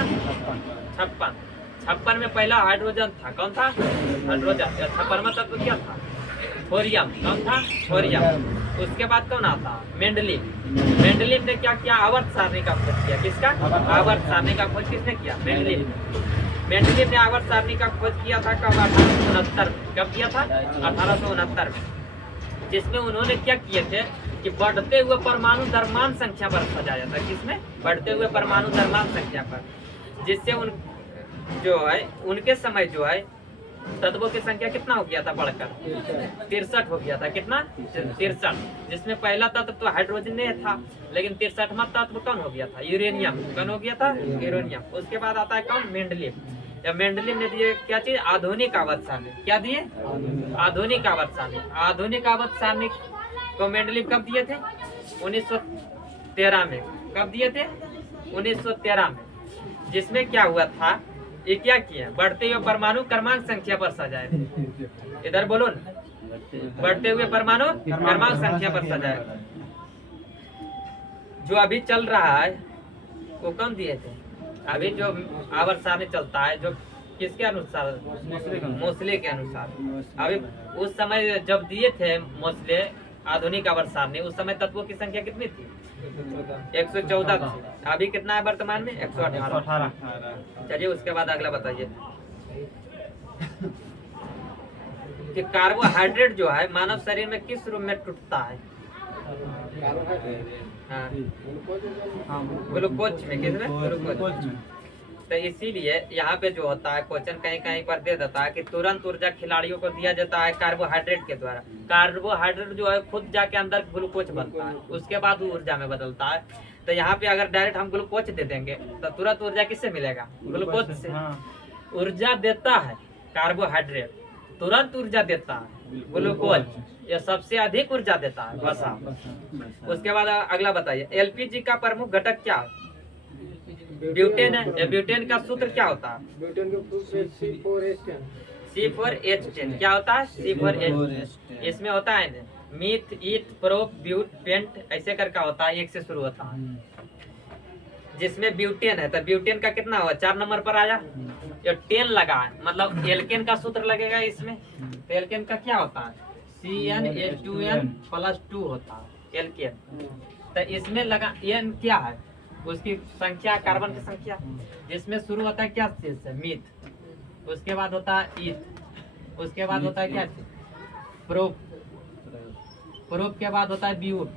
56 में पहला हाइड्रोजन था। कौन था? हाइड्रोजन। 56वां तत्व क्या था? थोरियम। कौन था? थोरियम। उसके बाद कौन आता? मेंडलीव। मेंडलीव ने क्या किया? आवर्त सारणी का खोज किया। किसका? आवर्त सारणी का खोज किसने किया? मेंडलीव। मेंडलीव ने आवर्त सारणी का खोज किया था कब? 1869 में। कब किया था? 1869 में। जिसमें उन्होंने क्या किए थे कि बढ़ते हुए परमाणु द्रव्यमान संख्या पर सजाया था। किसमें? बढ़ते हुए परमाणु द्रव्यमान संख्या पर। जिससे उन जो है उनके समय जो है तत्वों की संख्या कितना हो गया था बढ़कर 63 हो गया था। कितना 63, जिसमें पहला तत्व तो हाइड्रोजन था, लेकिन 63वां तत्व कौन हो गया था यूरेनियम। कौन हो गया था यूरेनियम। उसके बाद आता है कौन मेंडलीव। या मेंडलीव ने दिए क्या चीज आधुनिक आवर्त सारणी। क्या दिए आधुनिक आवर्त सारणी। आधुनिक आवर्त सारणी को मेंडलीव कब दिए थे 1913 में। कब दिए थे 1913 में। जिसमें क्या हुआ था ये क्या किया बढ़ते हुए परमाणु क्रमांक संख्या पर सजाए थे। इधर बोलो ना बढ़ते हुए परमाणु क्रमांक संख्या पर सजाए। जो अभी चल रहा है वो कौन दिए थे। अभी जो आवर्त सारणी चलता है जो किसके अनुसार मोस्ले के अनुसार। अभी उस समय जब दिए थे मोस्ले आधुनिक आवर्त सारणी उस समय तत्वों की संख्या कितनी थी 114 थी। अभी कितना है वर्तमान में 118। चलिए उसके बाद अगला बताइए कि कार्बोहाइड्रेट जो है मानव शरीर में किस रूप में टूटता है। हाँ ग्लूकोज में। किसमें ग्लूकोज में। तो इसीलिए यहाँ पे जो होता है क्वेश्चन कहीं कहीं पर दे देता है कि तुरंत ऊर्जा खिलाड़ियों को दिया जाता है कार्बोहाइड्रेट के द्वारा। कार्बोहाइड्रेट जो है खुद जाके अंदर ग्लूकोज बनता है उसके बाद वो ऊर्जा में बदलता है। तो यहाँ पे अगर डायरेक्ट हम ग्लूकोज दे देंगे तो तुरंत ऊर्जा किससे मिलेगा ग्लूकोज से। ऊर्जा देता है कार्बोहाइड्रेट, तुरंत ऊर्जा देता है ग्लूकोज, ये सबसे अधिक ऊर्जा देता है वसा। उसके बाद अगला बताइए एलपीजी का प्रमुख घटक क्या है। ब्यूटेन है। ब्यूटेन का सूत्र क्या होता है ब्यूटेन का सूत्र C4H10। क्या होता है C4H10। इसमें होता है ना मीथ ईथ प्रोप ब्यूट पेंट ऐसे करके होता है, एक से शुरू होता है। जिसमें ब्यूटेन है तो ब्यूटेन का कितना हुआ 4 नंबर पर आया। जो 10 लगा है मतलब एल्केन का सूत्र लगेगा इसमें। तो एल्केन का क्या होता है CnH2n + 2 होता है एल्केन। तो इसमें लगा एन क्या है उसकी संख्या कार्बन की संख्या। जिसमें शुरू होता है क्या चीज से मीथ। उसके बाद होता है ईथ। उसके बाद होता है क्या प्रोप। प्रोप के बाद होता है ब्यूट।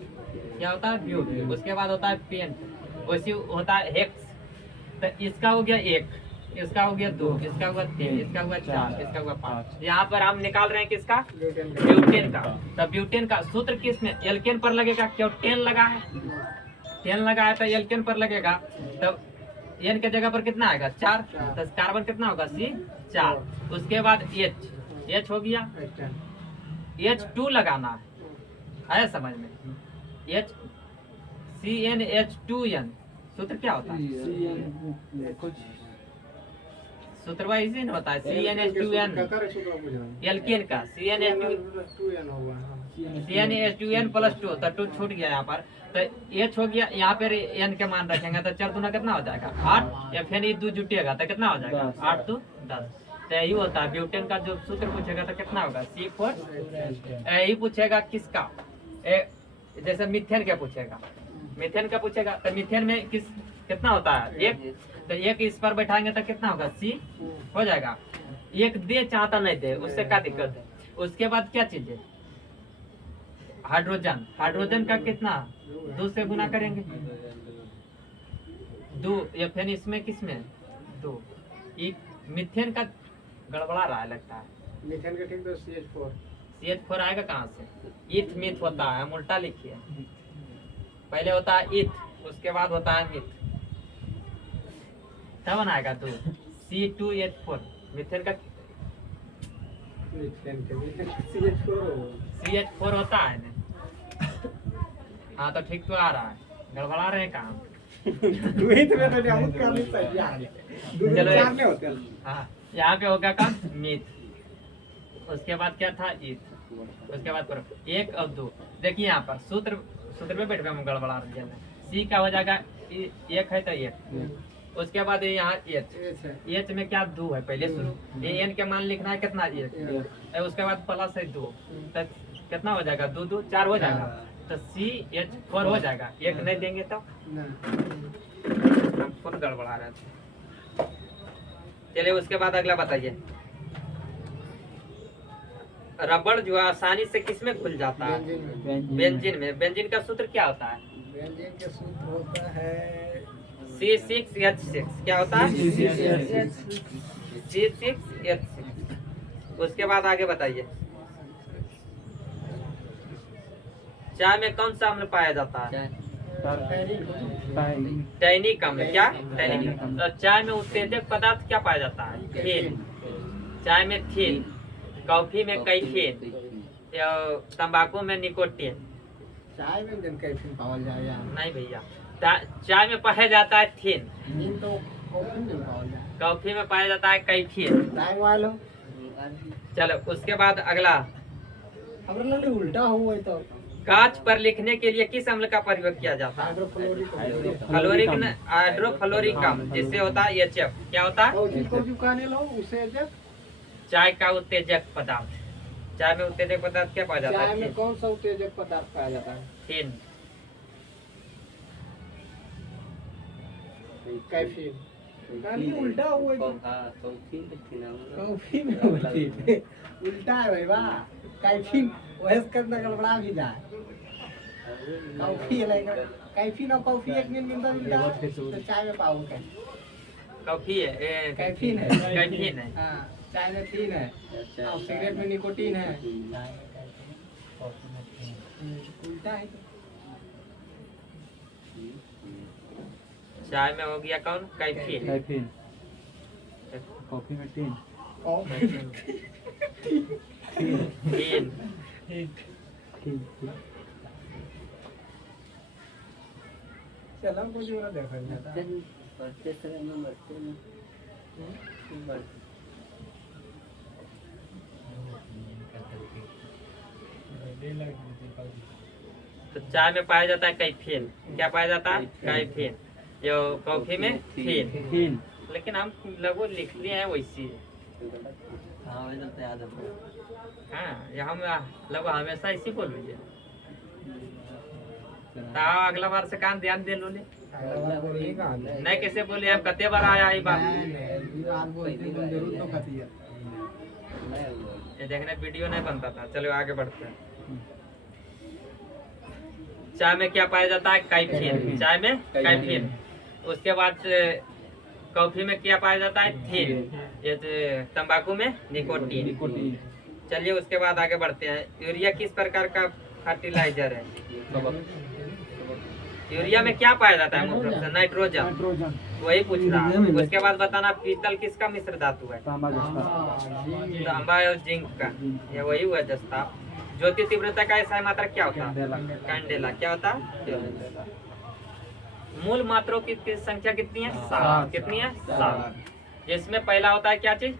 क्या होता है ब्यूट। उसके बाद होता है पेंट। वैसे होता है हेक्स। तो इसका हो गया 1, इसका हो गया 2, इसका हुआ 3, इसका हुआ 4, इसका हुआ 5। यहाँ पर हम निकाल रहे हैं किसका ब्यूटेन का। तो ब्यूटेन का सूत्र किसमें एल्केन पर लगेगा। क्यों 10 लगा है 10 लगा है तो एल्केन पर लगेगा। तब एन के जगह पर कितना आएगा 4। तो कार्बन कितना होगा C4। उसके बाद H हो गया। H2 लगाना है समझ में। CnH2n सूत्र क्या होता है सूत्र वाइज ही होता है CnH2n एल्केन का CnH2n + 2। तो 2 छूट गया यहाँ पर। तो H हो गया यहाँ पर n के मान रखेंगे तो 4 दूना कितना हो जाएगा 8। या फिर 2 जुटेगा तो कितना हो जाएगा 8 2 10। तो यही होता है ब्यूटेन का जो सूत्र पूछेगा तो कितना होगा C4। यही पूछेगा किसका जैसे मीथेन का पूछेगा। मीथेन का पूछेगा तो मीथेन में कितना होता है 1। तो 1 इस पर बैठाएंगे तो कितना होगा C हो जाएगा। 1 दे चाहता नहीं दे उससे क्या दिक्कत है। उसके बाद क्या चीज है हाइड्रोजन। हाइड्रोजन का कितना 2 से गुना करेंगे 2। या फिर इसमें किसमें 2। मीथेन का गड़बड़ा रहा है लगता है। मीथेन का ठीक तो CH4 आएगा कहाँ से ईथ मीथ होता है। हम उल्टा लिखिए पहले होता है ईथ उसके बाद होता है मीथ तब बनाएगा 2 C2H4। मीथेन का CH4 होता है ना। हाँ तो ठीक तो आ रहा है गड़बड़ा रहे काम। चलो हाँ यहाँ पे होगा काम मीथ। उसके बाद क्या था ईथ। उसके बाद 1 और 2। देखिए यहाँ पर सूत्र पे बैठ गए हम गड़बड़ा रहे हैं। C का हो जाएगा 1 है तो 1। उसके बाद यहाँ H में क्या 2 है पहले शुरू। n के मान लिखना है कितना 1। उसके बाद प्लस है 2 तो कितना हो जाएगा 2 2 4 हो जाएगा। तो CH4 हो जाएगा। 1 नहीं देंगे तो हम खुद गड़बड़ा रहे थे। चलिए उसके बाद अगला बताइए रबड़ जो आसानी से किसमें खुल जाता है बेंजीन में। बेंजीन का सूत्र क्या होता है बेंजीन का सूत्र होता है C6H6। क्या होता है C6H6। उसके बाद आगे बताइए। चाय में कौन सा अम्ल पाया जाता है? टैनिक अम्ल। क्या? टैनिक अम्ल। तो चाय में उत्तेजक पदार्थ क्या पाया जाता है? थीन। चाय में थीन, कॉफी में कैफीन, या तंबाकू में निकोटीन। चाय में जन कैफीन पावल जाए नहीं भैया, चाय में पाया जाता है थीन, तो कॉफी में पावल जाए। कॉफी में पाया जाता है कैफीन। चाय वालो चलो उसके बाद अगला, हमरा लगे उल्टा हुआ है तो कांच पर लिखने के लिए किस अम्ल का प्रयोग किया जाता है? हाइड्रोफ्लोरिक फ्लोरिक हाइड्रोफ्लोरिक अम्ल, जिससे होता है HF। क्या होता है? जिसको चुकाने लो उसे जब चाय का उत्तेजक पदार्थ। चाय में उत्तेजक पदार्थ क्या पाया जाता चाय है? में कौन सा उत्तेजक पदार्थ पाया जाता है? थीन। कैफीन। कहानी उल्टा हुआ है तो कॉफी में उल्टा है भाई वाह। कैफीन वैस करना गड़बड़ा भी जाए। कॉफी लेगा कैफीन और कॉफी एक दिन मिलता तो चाय में पाओगे। कॉफी है, कैफीन है। कैफीन है। हाँ, चाय में थीन है और सिगरेट में निकोटीन है। उल्टा है तो। चाय में हो गया कौन? कैफीन। कैफीन। कॉफी में टीन। थीन। चलो कुछ और देखा जाता है। बढ़ते समय में बढ़ते में तो चाय में पाया जाता है कैफीन। क्या पाया जाता है? कैफीन। जो कॉफी में थीन। टीन। लेकिन हम लगभग लिख लिए हैं वैसी। हाँ, ये हम लगभग हमेशा इसी बोल रही है। तो अगला बार से कान ध्यान दे लो ले। नहीं कैसे बोले हम कते बार आया ये बात। ये देखने वीडियो नहीं बनता था। चलो आगे बढ़ते हैं। चाय में क्या पाया जाता है? कैफीन। चाय में कैफीन। उसके बाद कॉफी में क्या पाया जाता है? थीन। ये तंबाकू में निकोटीन। चलिए उसके बाद आगे बढ़ते हैं। यूरिया किस प्रकार का फर्टिलाइजर है? यूरिया में क्या पाया जाता है? मुख्य रूप से नाइट्रोजन। वही पूछ रहा है। उसके बाद बताना पीतल किसका मिश्र धातु है? तांबा और जिंक का। ये वही हुआ जस्ता। ज्योति तीव्रता का ऐसा मात्रक क्या होता है? कैंडेला। क्या होता है? मूल मात्रों की संख्या कितनी है? 7। कितनी है? 7। जिसमें पहला होता है क्या चीज?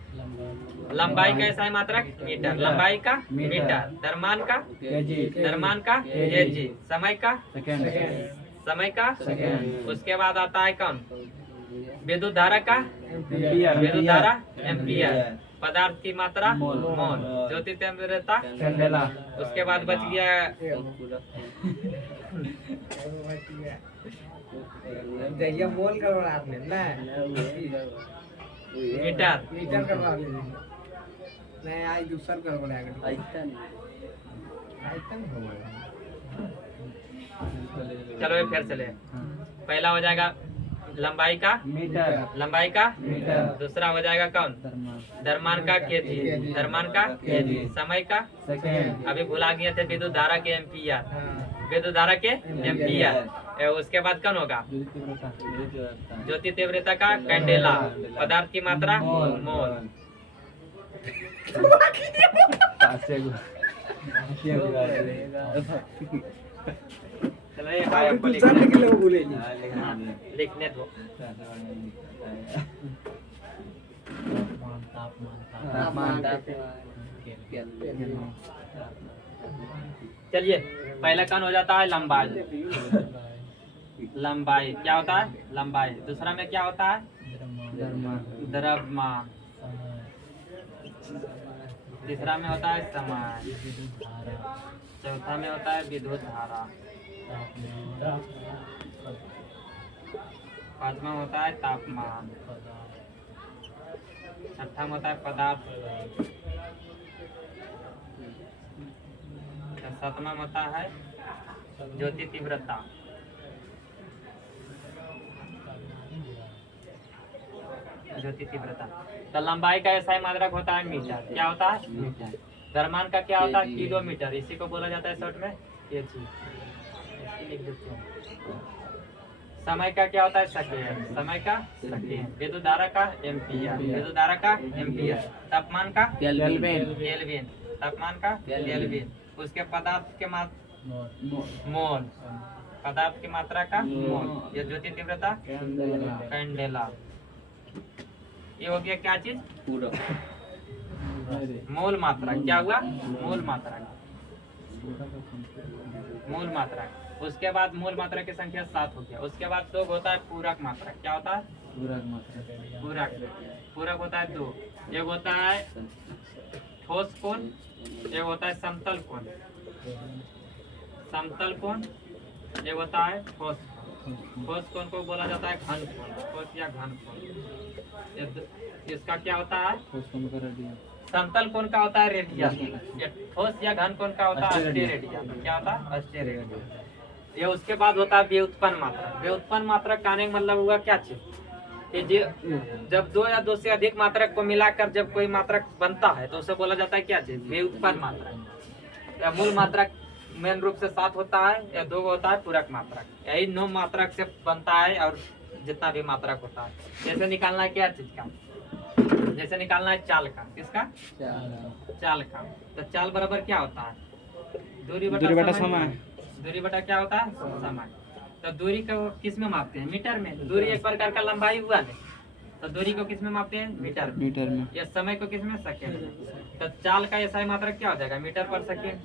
लंबाई का ऐसा मात्रक मीटर। लंबाई का मीटर। द्रव्यमान का द्रव्यमान का केजी। समय का समय का सेकंड। उसके बाद आता है कौन? विद्युत धारा का विद्युत धारा एम्पियर। पदार्थ की मात्रा मोल। ज्योति तीव्रता कैंडेला। उसके बाद बच गया देखिए मोल करवा आपने ना मीटर करवा नहीं आज दूसरा करवा चलो ये फिर चले। पहला हो जाएगा लंबाई का मीटर। लंबाई का मीटर। दूसरा हो जाएगा कौन? द्रव्यमान का केजी। द्रव्यमान का केजी। समय का सेकंड। अभी भुला गए थे विद्युत धारा के एम्पियर। विद्युत धारा के एम्पियर। उसके बाद कौन होगा? ज्योति तीव्रता का कैंडेला। पदार्थ की मात्रा मोल। चलो ये भाई आपको लिखने दो। चलिए पहला कौन हो जाता है? लंबाई। लंबाई क्या होता है? लंबाई। दूसरा में क्या होता है? द्रव्यमान। तीसरा में होता है समय। चौथा में होता है विद्युत धारा। पांचवा होता है तापमान। छठा में होता है पदार्थ। सातवां में होता है ज्योति तीव्रता। ज्योति तीव्रता। तो लंबाई का SI मात्रक होता है मीटर। क्या होता है? मीटर। द्रव्यमान का क्या होता है? किलोमीटर। इसी को बोला जाता है शॉर्ट में kg। लिख देते हैं। समय का क्या होता है? सेकेंड। समय का सेकेंड। विद्युत धारा का एम्पियर। विद्युत धारा का एम्पियर। तापमान का केल्विन। तापमान का केल्विन। उसके पदार्थ के मोल। पदार्थ की मात्रा का मोल। ये ज्योति तीव्रता कैंडेला। ये हो गया क्या चीज? मूल मात्रा। क्या हुआ? मूल मात्रा। मूल मात्रा। उसके बाद मूल मात्रा की संख्या 7 हो गया। उसके बाद 2 होता है पूरक मात्रा। क्या होता है? पूरक। पूरक होता है 2। एक होता है ठोस कोण, एक होता है समतल कोण। समतल कोण, एक होता है ठोस कोण। ठोस कोण को बोला जाता है घन कोण। ठोस या घन कोण। इसका क्या होता है? समतल कोण का होता है रेडियन। ठोस या घन कोण का होता है अस्टेरेडियन। क्या होता है? अस्टेरेडियन। ये उसके बाद होता है व्युत्पन्न मात्रा। व्युत्पन्न मात्रा कहने का मतलब हुआ क्या चीज? कि जब 2 या 2 से अधिक मात्रक को मिलाकर जब कोई मात्रक बनता है तो उसे बोला जाता है क्या चीज? व्युत्पन्न मात्रक। या मूल मात्रक मेन रूप से 7 होता है, या 2 होता है पूरक मात्रक। यही 9 मात्रक से बनता है। और जितना भी मात्रक होता है, जैसे निकालना है क्या चीज का? जैसे निकालना है चाल का। किसका? चाल का। तो चाल बराबर क्या होता है? दूरी बटा समय। दूरी बटा क्या होता है? समय। तो दूरी को किस में मापते हैं? मीटर में। दूरी एक प्रकार का लंबाई हुआ नहीं, तो दूरी को किस में मापते हैं? मीटर में। या समय को किस में? सेकेंड में। तो चाल का SI मात्रक क्या हो जाएगा? मीटर पर सेकेंड।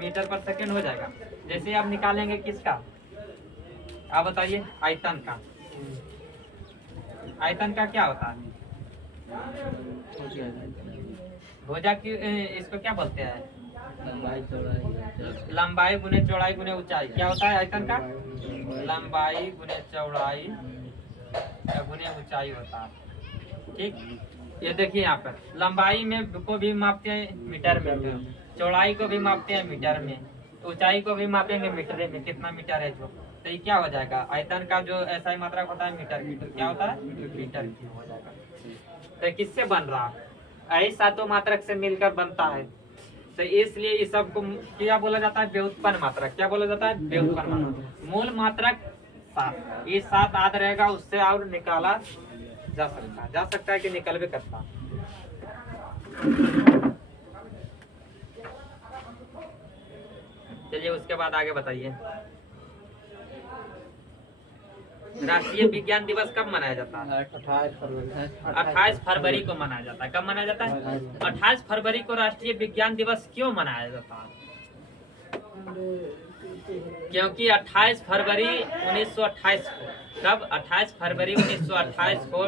मीटर पर सेकेंड हो जाएगा। जैसे आप निकालेंगे किसका? आप बताइए। आयतन का। आयतन का क्या होता है? भुजा की इसको क्या बोलते हैं? लंबाई गुने चौड़ाई गुने ऊंचाई। क्या होता है आयतन का? लंबाई गुने चौड़ाई या गुने ऊंचाई होता है। ठीक। ये देखिए यहाँ पर लंबाई में को भी मापते हैं मीटर में, चौड़ाई को भी मापते हैं मीटर में, ऊंचाई को भी मापेंगे मीटर में। कितना मीटर है जो, तो ये क्या हो जाएगा? आयतन का जो SI मात्रक होता है मीटर क्यूब। क्या होता है? मीटर क्यूब हो जाएगा। तो किससे बन रहा है? यही 7 मात्रक से मिलकर बनता है। तो इसलिए इस सब को क्या बोला जाता है? व्युत्पन्न मात्रक। क्या बोला जाता है? व्युत्पन्न मात्रक। मूल मात्रक 7। ये 7 आद रहेगा, उससे और निकाला जा सकता है कि निकल भी करता। चलिए उसके बाद आगे बताइए। राष्ट्रीय विज्ञान दिवस कब मनाया जाता है? 28 फरवरी को मनाया जाता है। कब मनाया जाता है? 28 फरवरी को राष्ट्रीय विज्ञान दिवस क्यों मनाया जाता है? क्योंकि 28 फरवरी 1928 को, कब? 28 फरवरी 1928 को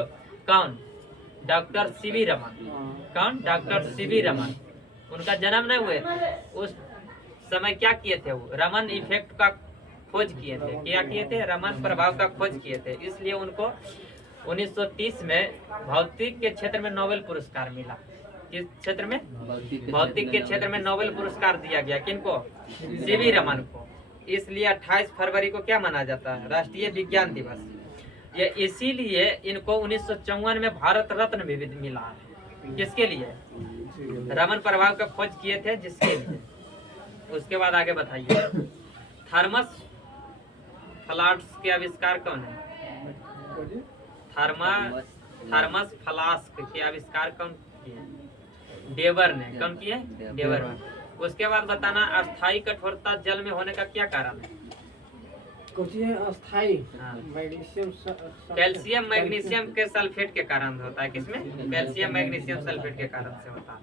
कौन? Doctor CV Raman. कौन? Doctor CV Raman. उनका जन्म नहीं हुए, उस समय क्या किए थे? वो रमन इफेक्ट का खोज किए थे। क्या किए थे? रमन प्रभाव का खोज किए थे। इसलिए उनको 1930 में भौतिक के क्षेत्र में नोबेल पुरस्कार मिला। किस क्षेत्र में? भौतिक के क्षेत्र में नोबेल पुरस्कार दिया गया। किनको? CV रमन को। इसलिए 28 फरवरी को क्या माना जाता है? राष्ट्रीय विज्ञान दिवस। ये इसीलिए इनको 1954 में भारत रत्न भी मिला है। किसके लिए? रमन प्रभाव का खोज किए थे, जिसके लिए। उसके बाद आगे बताइए। थर्मस फ्लास्क के आविष्कार कौन है? थर्मस फ्लास्क के आविष्कार कौन किए? डेवर ने। कौन किए? डेवर ने। उसके बाद बताना अस्थायी कठोरता जल में होने का क्या कारण है? अस्थायी कैल्शियम मैग्नीशियम के सल्फेट के कारण होता है। किसमें? कैल्शियम मैग्नीशियम सल्फेट के कारण से होता है।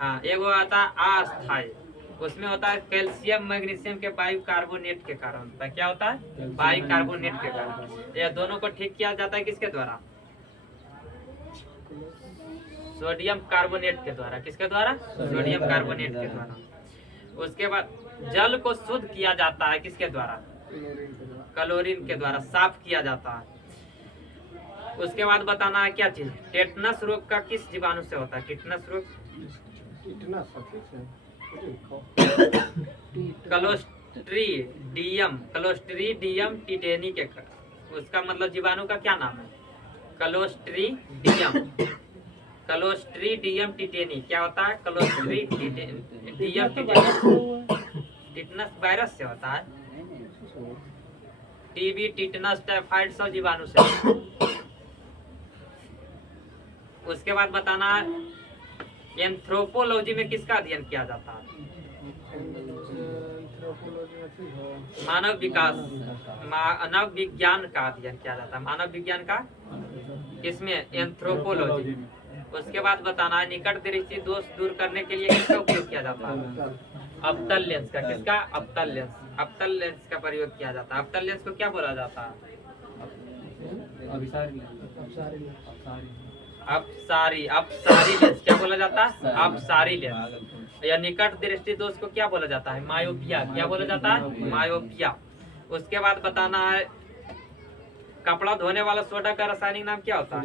हाँ, एगो आता है अस्थायी, उसमें होता है कैल्शियम मैग्नीशियम के बाई कार्बोनेट के कारण होता है। क्या होता है? बाई कार्बोनेट के कारण। यह दोनों को ठीक किया जाता है किसके द्वारा? सोडियम कार्बोनेट के द्वारा। किसके द्वारा? सोडियम कार्बोनेट के द्वारा। उसके बाद जल को शुद्ध किया जाता है किसके द्वारा? क्लोरीन के द्वारा साफ किया जाता है। उसके बाद बताना है क्या चीज? टेटनस रोग का किस जीवाणु से होता है? टेटनस रोग क्लोस्ट्रीडियम टिटेनी के, उसका मतलब जीवाणु का क्या नाम है? क्लोस्ट्रीडियम। क्लोस्ट्रीडियम टिटेनी क्या होता है? क्लोस्ट्रीडियम टिटेनी टिटनस वायरस से होता है। टीबी, टिटनस, टाइफाइड सब जीवाणु से। उसके बाद बताना एंथ्रोपोलॉजी में किसका अध्ययन किया जाता है? मानव विकास, मानव विज्ञान का अध्ययन किया जाता है। मानव विज्ञान का किसमें? एंथ्रोपोलॉजी। उसके बाद बताना है निकट दृष्टि दोष दूर करने के लिए किसका उपयोग किया जाता है? अवतल लेंस का। किसका? अवतल लेंस। अवतल लेंस का प्रयोग किया जाता है। अवतल लेंस को क्या बोला जाता है? अभिसारी लेंस। क्या बोला जाता है? अपसारी लेंस। या निकट दृष्टि दोष को क्या बोला जाता है? मायोपिया। क्या बोला जाता है? मायोपिया। उसके बाद बताना है कपड़ा धोने वाला सोडा का रासायनिक नाम क्या होता है?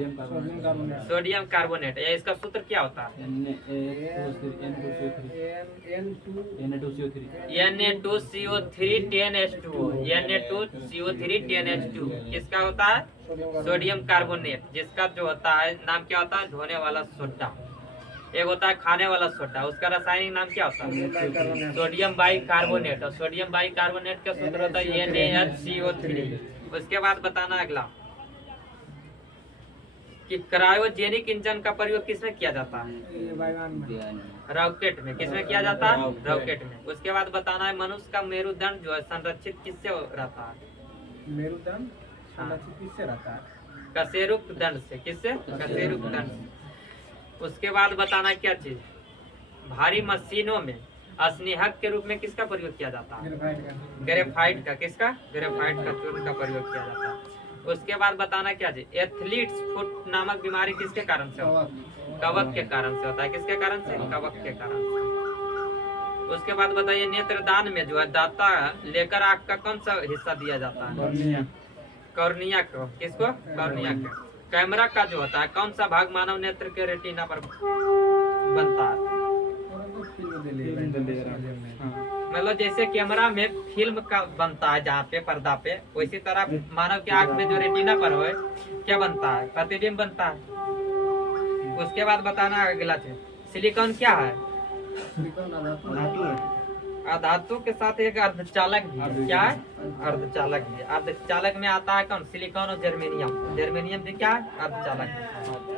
Sodium carbonate. या इसका सूत्र क्या होता है? Na2CO3 10H2O। Na2CO3 10H2 किसका होता है? Sodium carbonate. जिसका जो होता है नाम क्या होता है? धोने वाला सोडा। एक होता है खाने वाला सोडा, उसका रासायनिक नाम क्या होता है? Sodium bicarbonate. और सोडियम बाइकार्बोनेट का सूत्र होता है NaHCO3। उसके बाद बताना अगला कि क्रायोजेनिक इंजन का प्रयोग किसमें किया जाता है? रॉकेट में। किसमें किया जाता है? रॉकेट में। उसके बाद बताना है मनुष्य का मेरुदंड जो है संरक्षित किससे रहता है? मेरुदंड संरक्षित किससे रहता है? कशेरुक दंड से। किससे? कशेरुक दंड से। उसके बाद बताना क्या चीज? भारी मशीनों में स्नेहक के रूप में किसका प्रयोग किया जाता है? ग्रेफाइट का। किसका? ग्रेफाइट का चूर्ण का प्रयोग किया जाता है। उसके बाद बताना क्या चीज? एथलीट्स फुट नामक बीमारी किसके कारण से होता है? कवक के कारण से होता है। किसके कारण से? कवक के कारण से। उसके बाद बताइए नेत्रदान में जो है दाता लेकर आँख का कौन सा हिस्सा दिया जाता है? कॉर्निया को। किसको? कॉर्निया को। कैमरा का जो होता है कौन सा भाग मानव नेत्र के रेटिना पर बनता है? मतलब जैसे कैमरा में फिल्म का बनता है जहाँ पे पर्दा पे, वैसी तरह मानव के आँख में जो रेटिना पर हो क्या बनता है? प्रतिबिंब बनता है। उसके बाद बताना अगला चीज सिलिकॉन क्या है? धातु के साथ एक अर्धचालक भी। क्या है? अर्धचालक भी। अर्धचालक में आता है कौन? सिलिकॉन और जर्मेनियम। जर्मेनियम भी क्या है? अर्धचालक।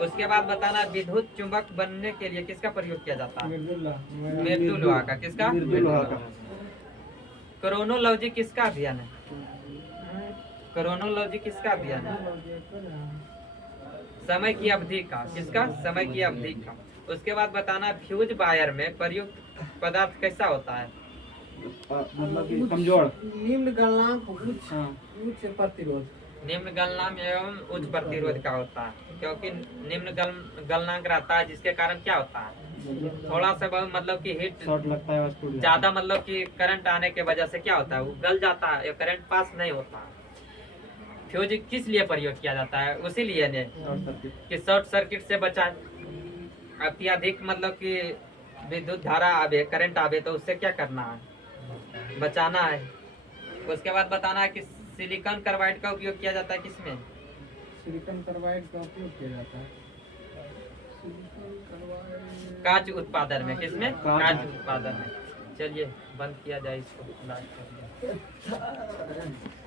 उसके बाद बताना विद्युत चुंबक बनने के लिए किसका प्रयोग किया जाता है? मृत्यु लोहा का। किसका? क्रोनोलॉजी किसका अध्ययन है? क्रोनोलॉजी किसका अध्ययन है? समय की अवधि का। किसका? समय की अवधि का। उसके बाद बताना फ्यूज वायर में प्रयुक्त पदार्थ कैसा होता है? मतलब कि कमजोर। निम्न गलनांक उच्च प्रतिरोध। निम्न गलनांक एवं उच्च प्रतिरोध का होता है, क्योंकि निम्न गलनांक रहता है जिसके कारण क्या होता है? थोड़ा सा बहुत मतलब कि हीट शॉर्ट लगता है, ज्यादा मतलब कि करंट आने के वजह से क्या होता है? वो गल जाता है या करंट पास नहीं होता है। फ्यूज किस लिए प्रयोग किया जाता है? उसी लिए ने कि शॉर्ट सर्किट से बचाए। अत्यधिक मतलब कि विद्युत धारा आवे, करंट आवे तो उससे क्या करना है? बचाना है। उसके बाद बताना है कि सिलिकॉन कार्बाइड का उपयोग किया जाता है किसमें? सिलिकॉन कार्बाइड का उपयोग किया जाता है कांच उत्पादन में। किसमें? कांच उत्पादन में। चलिए बंद किया जाए इसको।